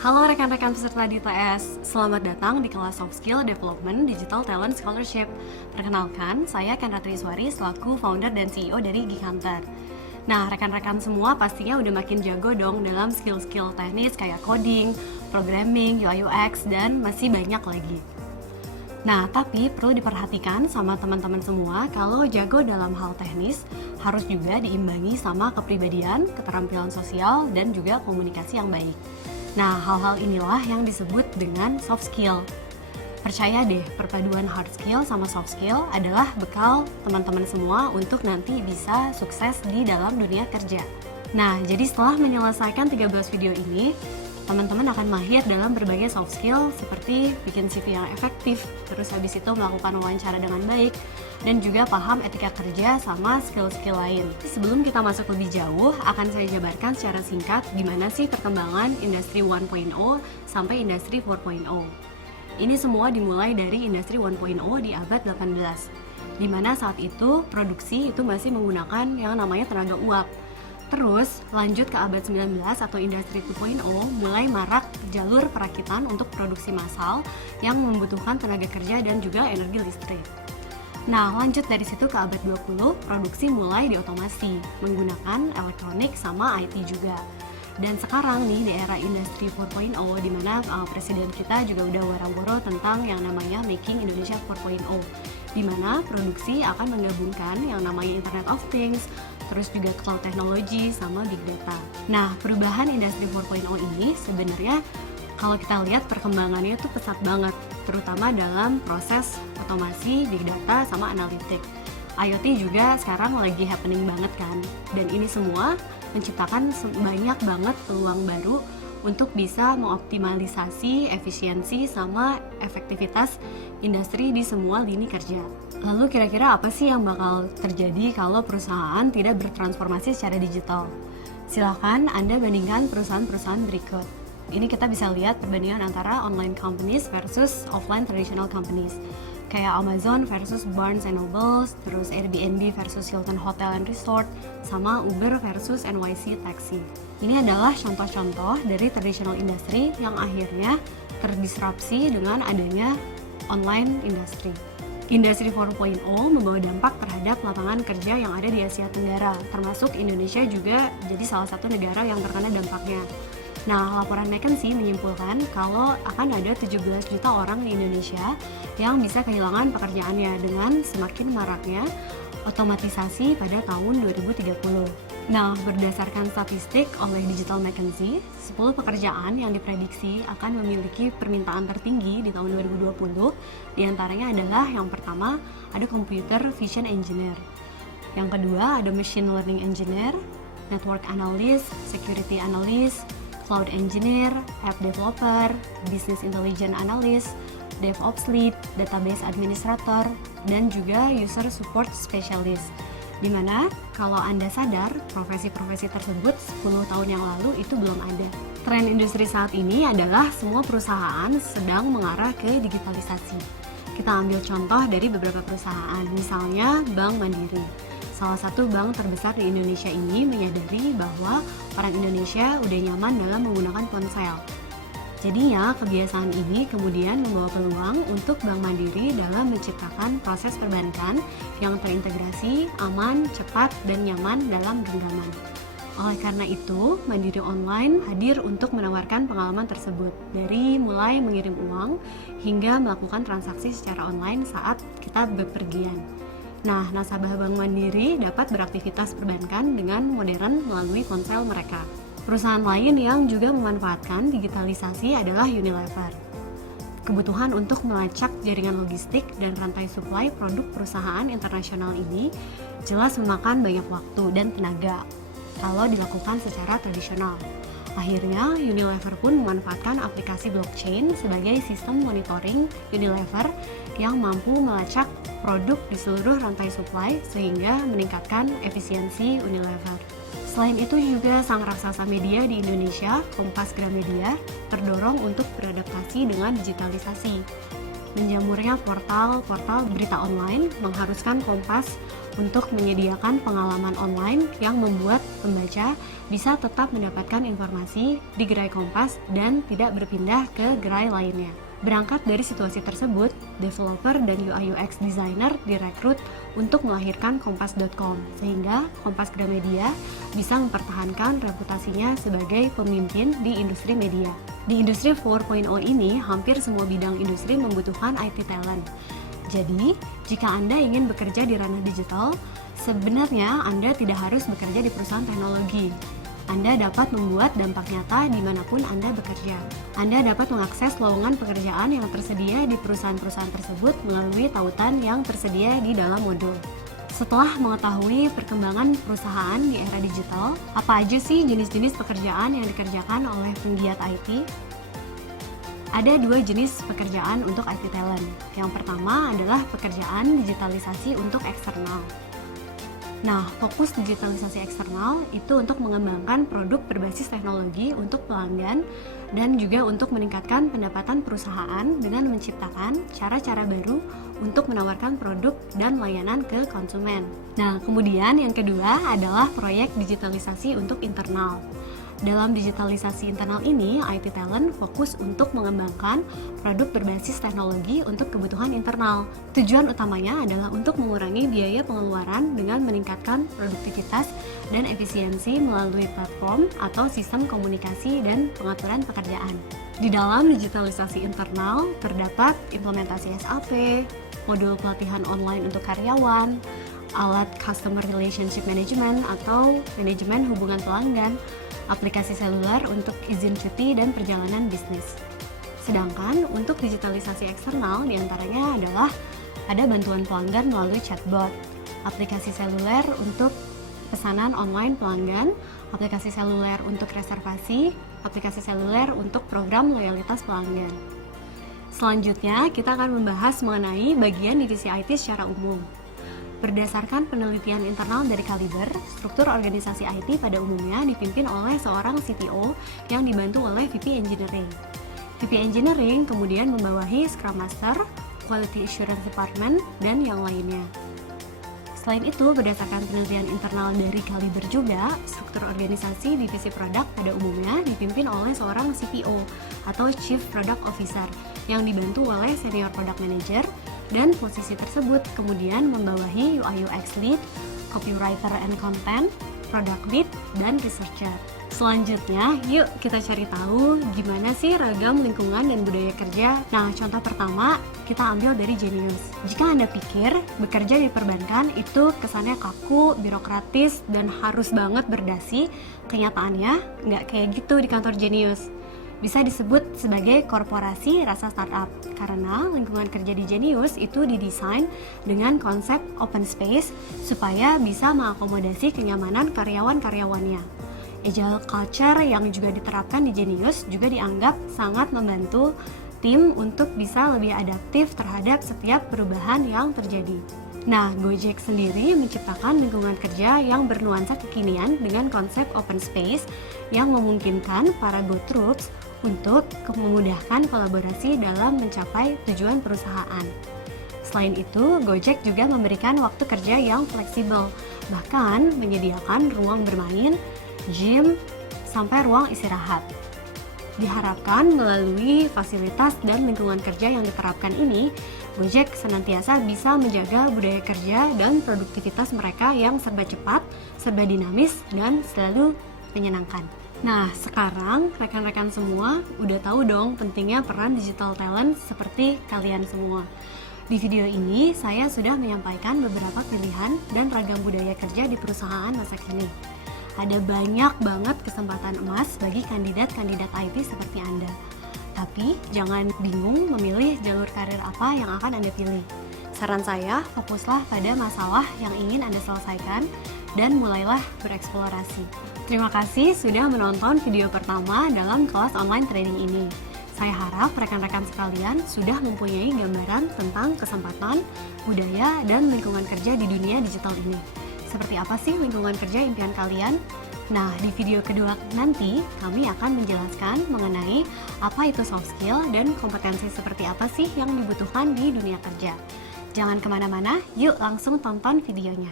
Halo rekan-rekan peserta di TS, selamat datang di kelas Soft Skill Development Digital Talent Scholarship. Perkenalkan, saya Ken Ratriswari selaku founder dan CEO dari Geek Hunter. Nah, rekan-rekan semua pastinya udah makin jago dong dalam skill-skill teknis kayak coding, programming, UI UX, dan masih banyak lagi. Nah, tapi perlu diperhatikan sama teman-teman semua kalau jago dalam hal teknis harus juga diimbangi sama kepribadian, keterampilan sosial, dan juga komunikasi yang baik. Nah, hal-hal inilah yang disebut dengan soft skill. Percaya deh, perpaduan hard skill sama soft skill adalah bekal teman-teman semua untuk nanti bisa sukses di dalam dunia kerja. Nah, jadi setelah menyelesaikan 13 video ini, teman-teman akan mahir dalam berbagai soft skill seperti bikin CV yang efektif, terus habis itu melakukan wawancara dengan baik, dan juga paham etika kerja sama skill-skill lain. Sebelum kita masuk lebih jauh, akan saya jabarkan secara singkat gimana sih perkembangan industri 1.0 sampai industri 4.0. Ini semua dimulai dari industri 1.0 di abad 18, di mana saat itu produksi itu masih menggunakan yang namanya tenaga uap. Terus lanjut ke abad 19 atau industri 2.0 mulai marak jalur perakitan untuk produksi massal yang membutuhkan tenaga kerja dan juga energi listrik. Nah, lanjut dari situ ke abad 20, produksi mulai diotomasi menggunakan elektronik sama IT juga. Dan sekarang nih di era industri 4.0 di mana presiden kita juga udah wara-wara tentang yang namanya Making Indonesia 4.0, di mana produksi akan menggabungkan yang namanya Internet of Things, terus juga cloud technology sama big data. Nah, perubahan industri 4.0 ini sebenarnya kalau kita lihat perkembangannya itu pesat banget, terutama dalam proses otomasi, big data, sama analitik. IoT juga sekarang lagi happening banget kan, dan ini semua menciptakan banyak banget peluang baru untuk bisa mengoptimalisasi efisiensi sama efektivitas industri di semua lini kerja. Lalu kira-kira apa sih yang bakal terjadi kalau perusahaan tidak bertransformasi secara digital? Silahkan Anda bandingkan perusahaan-perusahaan berikut. Ini kita bisa lihat perbandingan antara online companies versus offline traditional companies. Kayak Amazon versus Barnes and Noble, terus Airbnb versus Hilton Hotel and Resort, sama Uber versus NYC Taxi. Ini adalah contoh-contoh dari traditional industry yang akhirnya terdisrupsi dengan adanya online industry. Industri 4.0 membawa dampak terhadap lapangan kerja yang ada di Asia Tenggara, termasuk Indonesia juga jadi salah satu negara yang terkena dampaknya. Nah, laporan McKinsey menyimpulkan kalau akan ada 17 juta orang di Indonesia yang bisa kehilangan pekerjaannya dengan semakin maraknya otomatisasi pada tahun 2030. Nah, berdasarkan statistik oleh Digital McKinsey, 10 pekerjaan yang diprediksi akan memiliki permintaan tertinggi di tahun 2020, diantaranya adalah yang pertama, ada Computer Vision Engineer. Yang kedua, ada Machine Learning Engineer, Network Analyst, Security Analyst, Cloud Engineer, App Developer, Business Intelligence Analyst, DevOps Lead, Database Administrator, dan juga User Support Specialist. Dimana kalau Anda sadar, profesi-profesi tersebut 10 tahun yang lalu itu belum ada. Tren industri saat ini adalah semua perusahaan sedang mengarah ke digitalisasi. Kita ambil contoh dari beberapa perusahaan, misalnya Bank Mandiri. Salah satu bank terbesar di Indonesia ini menyadari bahwa orang Indonesia udah nyaman dalam menggunakan ponsel. Jadinya kebiasaan ini kemudian membawa peluang untuk Bank Mandiri dalam menciptakan proses perbankan yang terintegrasi, aman, cepat, dan nyaman dalam genggaman. Oleh karena itu, Mandiri Online hadir untuk menawarkan pengalaman tersebut, dari mulai mengirim uang hingga melakukan transaksi secara online saat kita bepergian. Nah, nasabah Bank Mandiri dapat beraktivitas perbankan dengan modern melalui ponsel mereka. Perusahaan lain yang juga memanfaatkan digitalisasi adalah Unilever. Kebutuhan untuk melacak jaringan logistik dan rantai suplai produk perusahaan internasional ini jelas memakan banyak waktu dan tenaga kalau dilakukan secara tradisional. Akhirnya, Unilever pun memanfaatkan aplikasi blockchain sebagai sistem monitoring Unilever yang mampu melacak produk di seluruh rantai suplai sehingga meningkatkan efisiensi Unilever. Selain itu juga sang raksasa media di Indonesia, Kompas Gramedia, terdorong untuk beradaptasi dengan digitalisasi. Menjamurnya portal-portal berita online mengharuskan Kompas untuk menyediakan pengalaman online yang membuat pembaca bisa tetap mendapatkan informasi di gerai Kompas dan tidak berpindah ke gerai lainnya. Berangkat dari situasi tersebut, developer dan UI UX designer direkrut untuk melahirkan Kompas.com, sehingga Kompas Gramedia bisa mempertahankan reputasinya sebagai pemimpin di industri media. Di industri 4.0 ini, hampir semua bidang industri membutuhkan IT talent. Jadi, jika Anda ingin bekerja di ranah digital, sebenarnya Anda tidak harus bekerja di perusahaan teknologi. Anda dapat membuat dampak nyata dimanapun Anda bekerja. Anda dapat mengakses lowongan pekerjaan yang tersedia di perusahaan-perusahaan tersebut melalui tautan yang tersedia di dalam modul. Setelah mengetahui perkembangan perusahaan di era digital, apa aja sih jenis-jenis pekerjaan yang dikerjakan oleh penggiat IT? Ada dua jenis pekerjaan untuk IT talent. Yang pertama adalah pekerjaan digitalisasi untuk eksternal. Nah, fokus digitalisasi eksternal itu untuk mengembangkan produk berbasis teknologi untuk pelanggan dan juga untuk meningkatkan pendapatan perusahaan dengan menciptakan cara-cara baru untuk menawarkan produk dan layanan ke konsumen. Nah, kemudian yang kedua adalah proyek digitalisasi untuk internal. Dalam digitalisasi internal ini, IT talent fokus untuk mengembangkan produk berbasis teknologi untuk kebutuhan internal. Tujuan utamanya adalah untuk mengurangi biaya pengeluaran dengan meningkatkan produktivitas dan efisiensi melalui platform atau sistem komunikasi dan pengaturan pekerjaan. Di dalam digitalisasi internal terdapat implementasi SAP, modul pelatihan online untuk karyawan, alat customer relationship management atau manajemen hubungan pelanggan, aplikasi seluler untuk izin cuti dan perjalanan bisnis. Sedangkan untuk digitalisasi eksternal diantaranya adalah ada bantuan pelanggan melalui chatbot, aplikasi seluler untuk pesanan online pelanggan, aplikasi seluler untuk reservasi, aplikasi seluler untuk program loyalitas pelanggan. Selanjutnya, kita akan membahas mengenai bagian divisi IT secara umum. Berdasarkan penelitian internal dari Kaliber, struktur organisasi IT pada umumnya dipimpin oleh seorang CTO yang dibantu oleh VP Engineering. VP Engineering kemudian membawahi Scrum Master, Quality Assurance Department, dan yang lainnya. Selain itu, berdasarkan penelitian internal dari Kaliber juga, struktur organisasi divisi produk pada umumnya dipimpin oleh seorang CPO atau Chief Product Officer yang dibantu oleh Senior Product Manager, dan posisi tersebut kemudian membawahi UI UX Lead, Copywriter and Content, Product Lead, dan Researcher. Selanjutnya, yuk kita cari tahu gimana sih ragam lingkungan dan budaya kerja. Nah, contoh pertama kita ambil dari Genius. Jika Anda pikir bekerja di perbankan itu kesannya kaku, birokratis, dan harus banget berdasi, kenyataannya nggak kayak gitu di kantor Genius. Bisa disebut sebagai korporasi rasa startup karena lingkungan kerja di Genius itu didesain dengan konsep open space supaya bisa mengakomodasi kenyamanan karyawan-karyawannya. Agile culture yang juga diterapkan di Genius juga dianggap sangat membantu tim untuk bisa lebih adaptif terhadap setiap perubahan yang terjadi. Nah, Gojek sendiri menciptakan lingkungan kerja yang bernuansa kekinian dengan konsep open space yang memungkinkan para Go Troops untuk memudahkan kolaborasi dalam mencapai tujuan perusahaan. Selain itu, Gojek juga memberikan waktu kerja yang fleksibel, bahkan menyediakan ruang bermain, gym, sampai ruang istirahat. Diharapkan melalui fasilitas dan lingkungan kerja yang diterapkan ini, Gojek senantiasa bisa menjaga budaya kerja dan produktivitas mereka yang serba cepat, serba dinamis, dan selalu menyenangkan. Nah, sekarang rekan-rekan semua udah tahu dong pentingnya peran digital talent seperti kalian semua. Di video ini, saya sudah menyampaikan beberapa pilihan dan ragam budaya kerja di perusahaan masa kini. Ada banyak banget kesempatan emas bagi kandidat-kandidat IT seperti Anda. Tapi, jangan bingung memilih jalur karir apa yang akan Anda pilih. Saran saya, fokuslah pada masalah yang ingin Anda selesaikan dan mulailah bereksplorasi. Terima kasih sudah menonton video pertama dalam kelas online trading ini. Saya harap rekan-rekan sekalian sudah mempunyai gambaran tentang kesempatan, budaya, dan lingkungan kerja di dunia digital ini. Seperti apa sih lingkungan kerja impian kalian? Nah, di video kedua nanti kami akan menjelaskan mengenai apa itu soft skill dan kompetensi seperti apa sih yang dibutuhkan di dunia kerja. Jangan kemana-mana, yuk langsung tonton videonya.